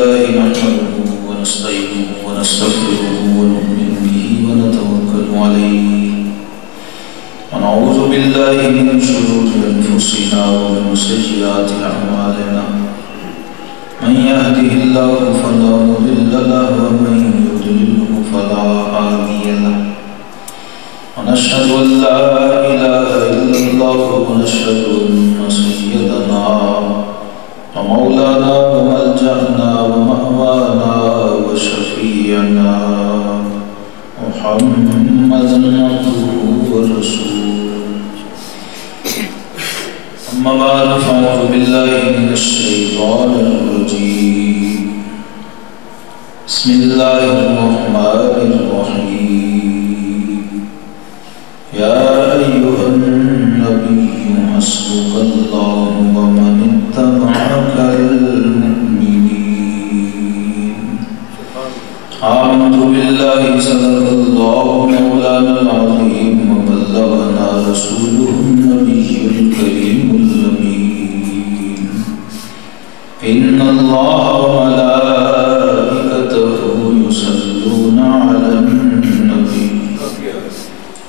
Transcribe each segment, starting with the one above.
لله نحمده ونستعينه ونستغفره ونؤمن به ونتوكل عليه ونعوذ بالله من شرور أنفسنا ومن سيئات أعمالنا من يهده الله فلا مضل له ومن يضلله فلا هادي له ونشهد أن لا إله إلا الله ونشهد أن سيدنا ومولانا وملجأنا ومأوانا وشفيعنا محمدا عبده ورسوله أما بعد فأعوذ بالله من الشيطان الرجيم بسم الله الرحمن الرحيم يا أيها النبي حسبك الله ومن اتبعك المؤمنين آمنت بالله صدق الله مولانا العظيم وبلغنا رسوله النبي الكريم الأمين إن الله وملائكته يصلون على النبي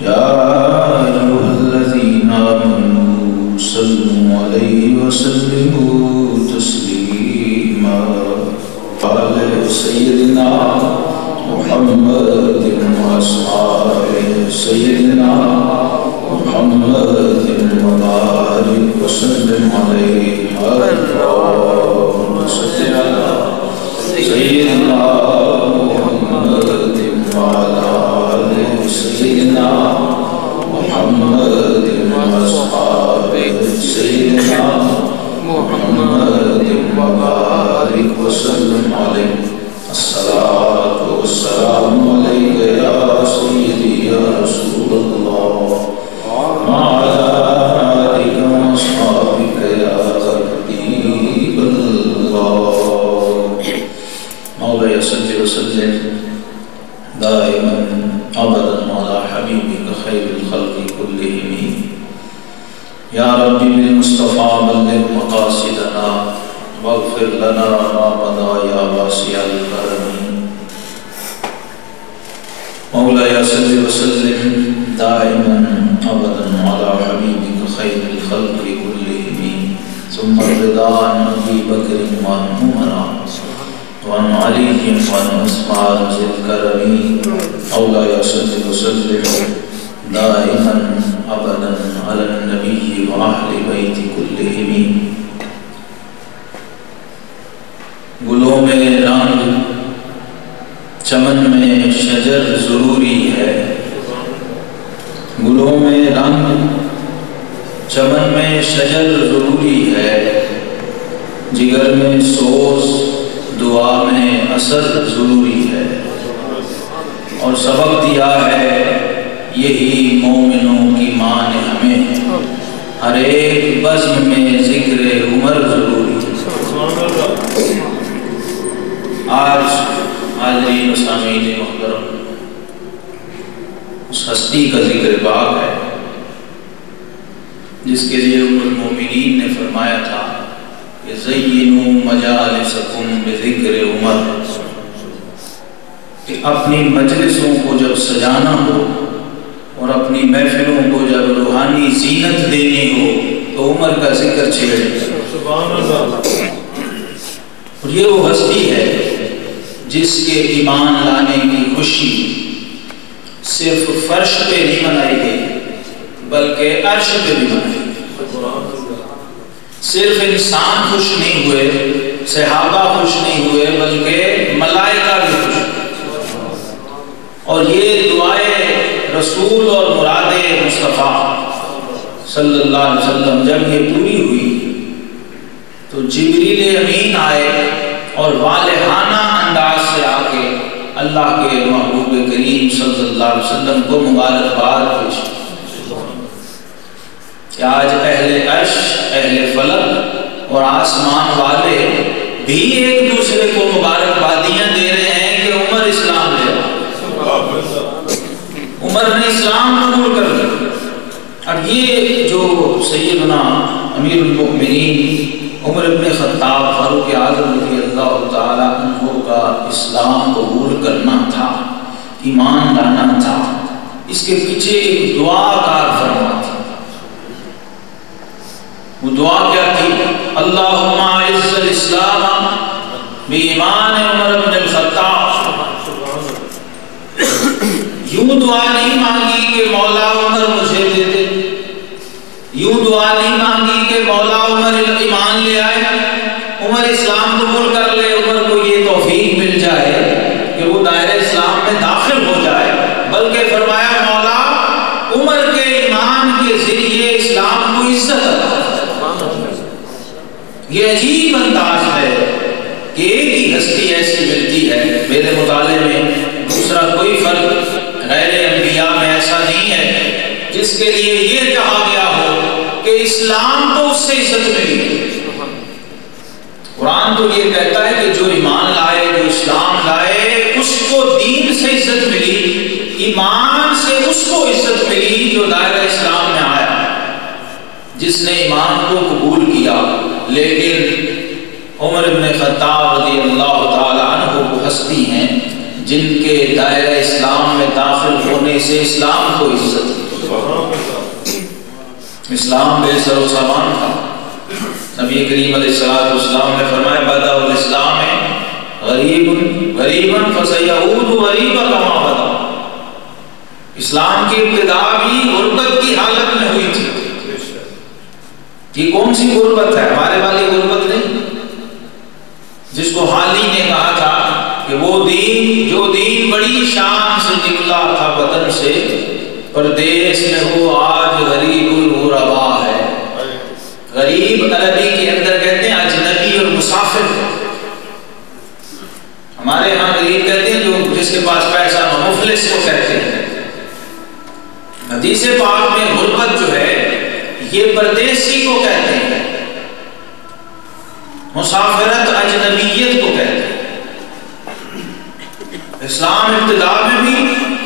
يا أيها الذين آمنوا صلوا عليه وسلموا تسليما على سيدنا محمد وأصحابه سيدنا محمد وبارك وسلم عليه اللهم صل على سيدنا محمد وعلى آل سيدنا محمد وأصحابه سيدنا محمد وبارك وسلم عليه الصلاة والسلام عليك يا سيدي يا رسول الله وعلى آلك وأصحابك يا حبيب الله مولاي صل وسلم دائما أبدا على حبيبك خير الخلق كلهم يا ربي بالمصطفى بلغ مقاصدنا واغفر لنا ما مضى يا واسع الكرم مولاي صل وسلم دائما ابدا على حبيبك خير الخلق كلهم ثم الرضا عن ابي بكر وعن عمر وعن علي وعن عثمان ذي الكرم مولاي صل وسلم دائما ابدا على النبي واهل بيت كلهم گلوں میں رنگ چمن میں شجر ضروری ہے گلوں میں رنگ چمن میں شجر ضروری ہے جگر میں سوز دعا میں اثر ضروری ہے اور سبق دیا ہے یہی مومنوں کی ماں نے ہمیں ہر ایک بزم میں ذکر عمر ضروری ہے آج حاضرین و سامعین محترم اس ہستی کا ذکر باب ہے جس کے لیے ام المومنین نے فرمایا تھا کہ زینوا مجالسکم بذکر عمر کہ اپنی مجلسوں کو جب سجانا ہو اور اپنی محفلوں کو جب روحانی زینت دینی ہو تو عمر کا ذکر چھیڑے سبحان اللہ اور یہ وہ ہستی ہے جس کے ایمان لانے کی خوشی صرف فرش پہ نہیں منائی گئی بلکہ عرش پہ بھی منائی گئی صرف انسان خوش نہیں ہوئے صحابہ خوش نہیں ہوئے بلکہ ملائکہ بھی خوش ہوئے اور یہ دعائے رسول اور مراد مصطفیٰ صلی اللہ علیہ وسلم جب یہ پوری ہوئی تو جبریل امین آئے اور والہانہ انداز سے آ کے اللہ کے محبوب کریم صلی اللہ علیہ وسلم کو مبارکباد پیش کہ آج اہل عرش اہل فلک اور آسمان والے بھی ایک دوسرے کو مبارکبادیاں دے رہے ہیں کہ عمر اسلام لے رہا عمر نے اسلام قبول کر لیا اب یہ جو سیدنا امیر المؤمنین عمر ابن خطاب فاروق اعظم رضی اللہ تعالیٰ عنہ اسلام قبول کرنا تھا، ایمان لانا تھا، اس کے پیچھے ایک دعا کار فرما تھی۔ وہ دعا کیا تھی؟ اللہم اعز الاسلام بایمان عمر بن الخطاب۔ یوں دعا نہیں مانگی کہ مولا عمر مجھے دے دے، یوں دعا نہیں مانگی کہ مولا عمر ایمان لے آئے، عمر اسلام قبول کر لے، عمر کو یہ توفیق مل جائے کہ وہ دائرہ اسلام میں داخل ہو جائے، بلکہ فرمایا مولا عمر کے ایمان کے ذریعے اسلام کو عزت عطا۔ یہ عجیب انداز ہے کہ ایک ہی ہستی ایسی ملتی ہے، میرے مطالعے میں دوسرا کوئی فرق غیر انبیاء میں ایسا نہیں ہے جس کے لیے یہ کہا گیا ہو کہ اسلام تو اس سے عزت ملی۔ قرآن تو یہ کہتا ہے کہ جو ایمان لائے، جو اسلام لائے، اس کو دین سے عزت ملی، ایمان سے اس کو عزت ملی جو دائرہ اسلام میں آیا، جس نے ایمان کو قبول کیا۔ لیکن عمر بن خطاب رضی اللہ تعالی عنہ وہ ہستی ہیں جن کے دائرہ اسلام میں داخل ہونے سے اسلام کو عزت ملی۔ اسلام بے سر و سامان تھا۔ نبی کریم علیہ السلام نے فرمایا بدأ الاسلام غریبا فسیعود غریبا کما بدأ۔ اسلام کی ابتدا بھی غربت کی حالت میں ہوئی تھی۔ یہ کون سی غربت ہے؟ ہمارے والی غربت نہیں، جس کو حالی نے کہا تھا کہ وہ دین جو دین بڑی شان سے نکلا تھا وطن سے، پردیس میں وہ آج غریب الغربا ہے۔ غریب عربی کے اندر کہتے ہیں اجنبی اور مسافر۔ ہمارے ہاں غریب کہتے ہیں جو جس کے پاس پیسہ نہ، مفلس کو کہتے ہیں۔ حدیث پاک میں غربت جو ہے یہ پردیسی کو کہتے ہیں، مسافرت اجنبیت کو کہتے ہیں۔ اسلام ابتدا میں بھی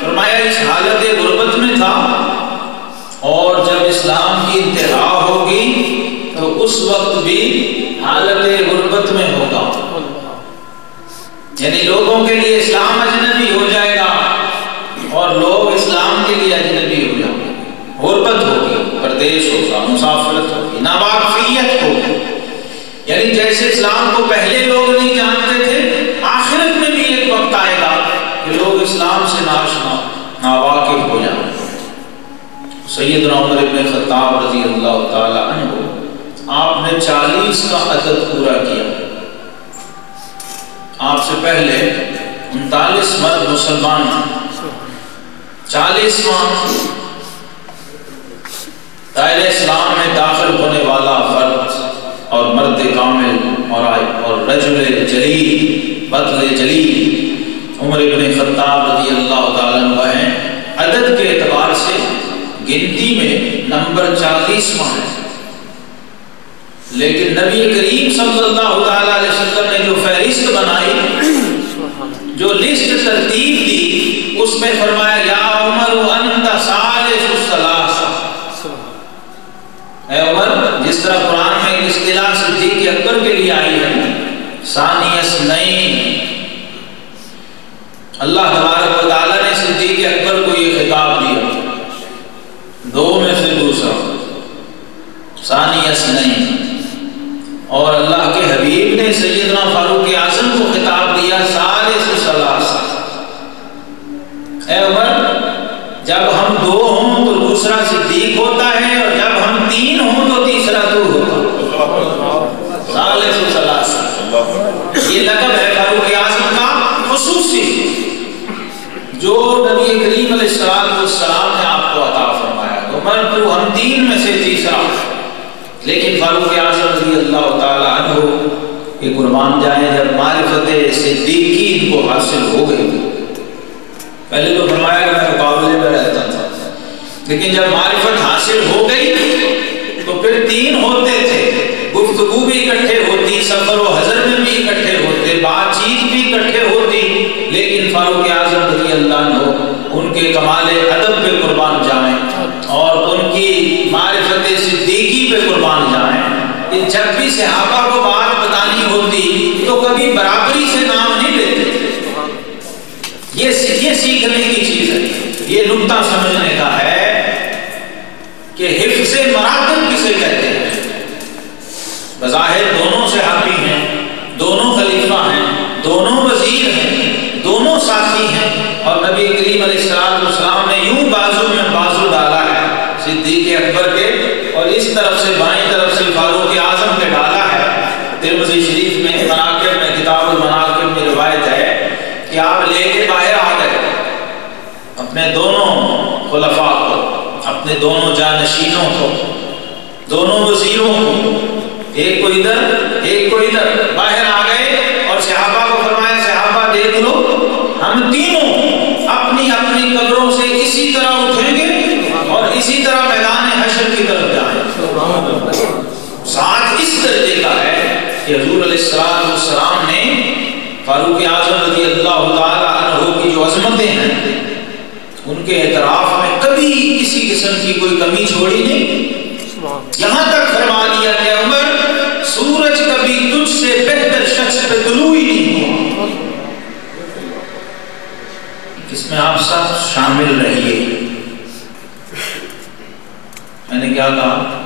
فرمایا اس حالت غربت میں تھا، اور جب اسلام کی انتہا ہوگی تو اس وقت بھی حالت غربت میں ہوگا، یعنی لوگوں کے لیے اسلام اجنبی ہو جائے گا اور لوگ اسلام کے لیے اجنبی ہو جائیں گے۔ غربت ہوگی، پردیس ہوگا، مسافرت ہوگی، ناواقفیت ہوگی، یعنی جیسے اسلام کو پہلے لوگ نہیں جانتے تھے، آخرت میں بھی ایک وقت آئے گا کہ لوگ اسلام سے ناشنا، ناواقف ہو جائیں۔ سیدنا عمر بن خطاب رضی اللہ تعالی عنہ، آپ نے 40 کا عدد پورا کیا۔ آپ سے پہلے 39 مرد مسلمان، 40واں دائرہ اسلام میں داخل ہونے والا فرد اور مرد کامل اور رجل جلیل، بدل جلیل عمر بن خطاب رضی اللہ تعالیٰ عنہ ہیں۔ عدد کے اعتبار سے گنتی میں نمبر 40واں ہے، لیکن نبی کریم صلی اللہ علیہ وسلم نے جو فہرست بنائی، جو لسٹ ترتیب دی، اس میں فرمایا یا عمر انت ثالث الثلاثہ۔ اے عمر، جس طرح قرآن میں ایک اصطلاح صدیق اکبر کے لیے آئی ہے، ثانی اثنین، اللہ تبارک و تعالیٰ نے صدیق اکبر کو یہ خطاب دیا، دو میں سے دوسرا، ثانی اثنین، اور اللہ کے حبیب نے سیدنا فاروق اعظم کو خطاب دیا ثالث ثلاثہ۔ اے عمر، جب ہم دو ہوں تو دوسرا صدیق ہوتا ہے، اور جب ہم تین ہوں تو تیسرا تو ہوتا، ثالث ثلاثہ۔ یہ لقب ہے فاروق اعظم کا خصوصی، جو نبی کریم علیہ السلام نے آپ کو عطا فرمایا۔ عمر تو ہم تین میں سے تیسرا، لیکن فاروق اعظم رضی اللہ تعالی عنہ کہ قربان جائیں جب معرفت صدیقی ان کو حاصل ہو گئی، پہلے تو فرمایا کہ میں مقابلے میں رہتا تھا، لیکن جب معرفت حاصل ہو گئی تو پھر تین ہوتے تھے، گفتگو بھی اکٹھے ہوتی، سفر و حضر میں بھی اکٹھے ہوتے، بات چیت بھی اکٹھے ہوتی، لیکن فاروق اعظم رضی اللہ عنہ ان کے کمال ادب پہ قربان جائیں اور ان کی معرفت صدیقی پہ قربان جائیں کہ جب بھی صحابہ کو بات بتانی ہوتی تو کبھی برابری سے نام نہیں لیتے، نبی کریم علیہ السلام نے یوں بازو میں بازو ڈالا ہے صدیق اکبر کے، اور اس طرف سے بائیں طرف سے فاروق اعظم کے ڈالا ہے۔ ترمذی شریف میں مناقب میں کتاب المناقب میں روایت ہے کہ آپ لے کے باہر آ گئے اپنے دونوں خلفاء کو، اپنے دونوں جانشینوں کو، دونوں وزیروں کو، ایک کو ادھر ایک کو ادھر، باہر آ گئے اور صحابہ کو فرمایا صحابہ دیکھ لو ہم تینوں اپنی اپنی قبروں سے اسی طرح اٹھیں گے اور اسی طرح میدان حشر کی طرف جائیں۔ ساتھ اس درجے کا ہے کہ حضور علیہ السلام نے فاروق اعظم رضی اللہ تعالی عنہ کی جو عظمتیں ہیں ان کے اعتراف میں کبھی کسی قسم کی کوئی کمی چھوڑی نہیں، یہاں تک فرما دیا کہ عمر سورج کبھی تجھ سے بہتر شخص پہ طلوع ہی نہیں ہوا۔ اس میں آپ سب شامل رہیے۔ میں نے کیا کہا؟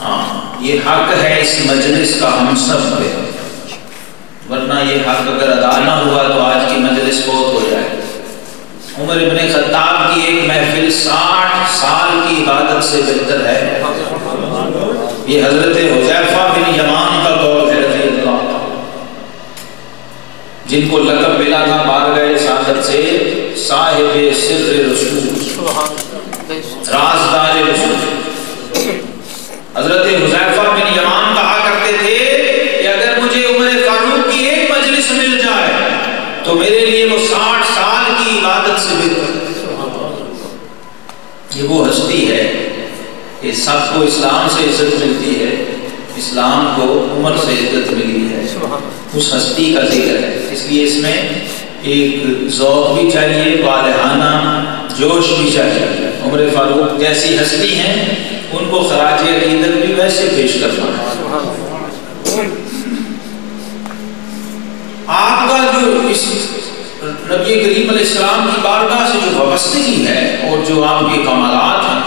ہاں، یہ حق ہے اس مجلس کا ہم سب پہ، ورنہ یہ حق اگر ادا نہ ہوا تو آج کی مجلس فوت ہو جائے۔ عمر ابن خطاب کی ایک محفل 60 سال کی عبادت سے بہتر ہے۔ یہ حضرت حذیفہ بن یمان کا قول ہے رضی اللہ عنہ، جن کو لقب ملا تھا بارگاہ سعادت سے صاحب سر رسول، رازدار رسول۔ حضرت حذیفہ بن یمان کہا کرتے تھے کہ اگر مجھے عمر فاروق کی ایک مجلس مل جائے تو میرے لیے وہ 60 سال کی عبادت سے بہتر۔ یہ وہ ہستی ہے کہ سب کو اسلام سے عزت ملتی ہے، اسلام کو عمر سے عزت ملی ہے، اس ہستی کا ذکر ہے۔ اس لیے اس میں ایک ذوق بھی چاہیے، والہانہ جوش بھی چاہیے۔ عمر فاروق جیسی ہستی ہیں ان کو خراج عقیدت بھی ویسے پیش کرنا ہے۔ آپ کا جو اس نبی کریم علیہ السلام کی بارگاہ سے جو وابستگی ہے اور جو آپ کے کمالات ہیں،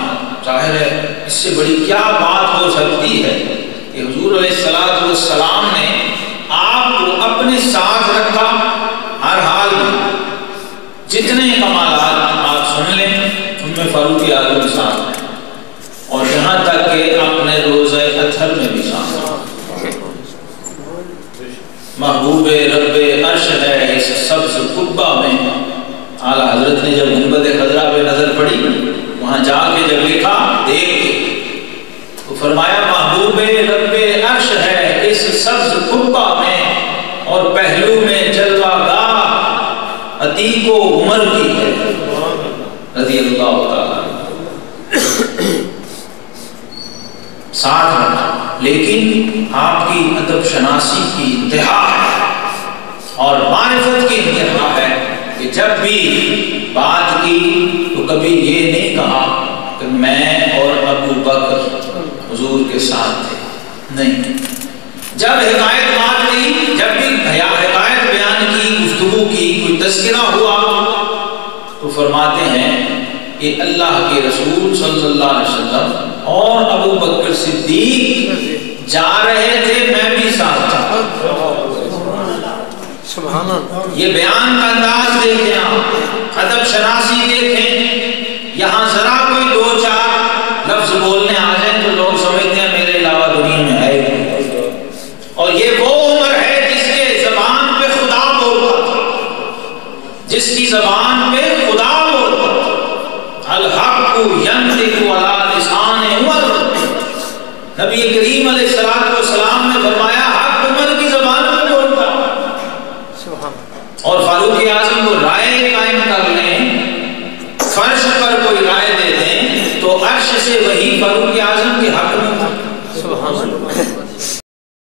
ظاہر ہے اس سے بڑی کیا بات ہو سکتی ہے کہ حضور علیہ السلام نے آپ کو اپنے ساتھ رکھا ہر حال میں۔ جتنے کمالات آپ سن لیں ان میں فاروق اعظم ساتھ ہیں، اور یہاں تک کہ اپنے روزہ اطہر میں بھی ساتھ ہیں۔ محبوب رب عرش ہے اس سبز قبہ میں۔ اعلیٰ حضرت نے جب گنبد خضرا پہ نظر پڑی، وہاں جا کے جب لکھا دیکھ کے، تو فرمایا محبوب رب عرش ہے اس سبز قبہ میں، اور پہلو میں جلوہ گاہ عتیق و عمر کی ہے رضی اللہ تعالیٰ۔ ساتھ رکھا، لیکن آپ کی ادب شناسی کی انتہا ہے اور معرفت کی انتہا ہے کہ جب بھی بات کی تو کبھی یہ نہیں کہا کہ میں اور ابو بکر حضور کے ساتھ تھے، نہیں۔ جب حکایت بات کی، جب بھی حکایت بیان کی، گفتگو کی، کوئی تذکرہ ہوا تو فرماتے ہیں کہ اللہ کے رسول صلی اللہ علیہ وسلم اور ابو بکر صدیق جا رہے تھے، میں بھی ساتھ تھا۔ یہ بیان کا انداز دیکھیں، آپ ادب شناسی دیکھیں۔ یہاں ذرا کوئی دو چار لفظ بولنے آ جائیں تو لوگ سمجھتے ہیں میرے علاوہ دنیا میں ہے، اور یہ وہ عمر ہے جس کے زبان پہ خدا بولتا تھا، جس کی زبان پہ خدا بولتا تھا۔ الحق ینطق علی لسان عمر، نبی کریم علیہ السلام نے فرمایا حق عمر کی زبان پہ بولتا۔ اور فاروق اعظم کو رائے قائم کر لیں، فرش پر کوئی رائے دے دیں تو عرش سے وہی فاروق اعظم کے حق میں تھا۔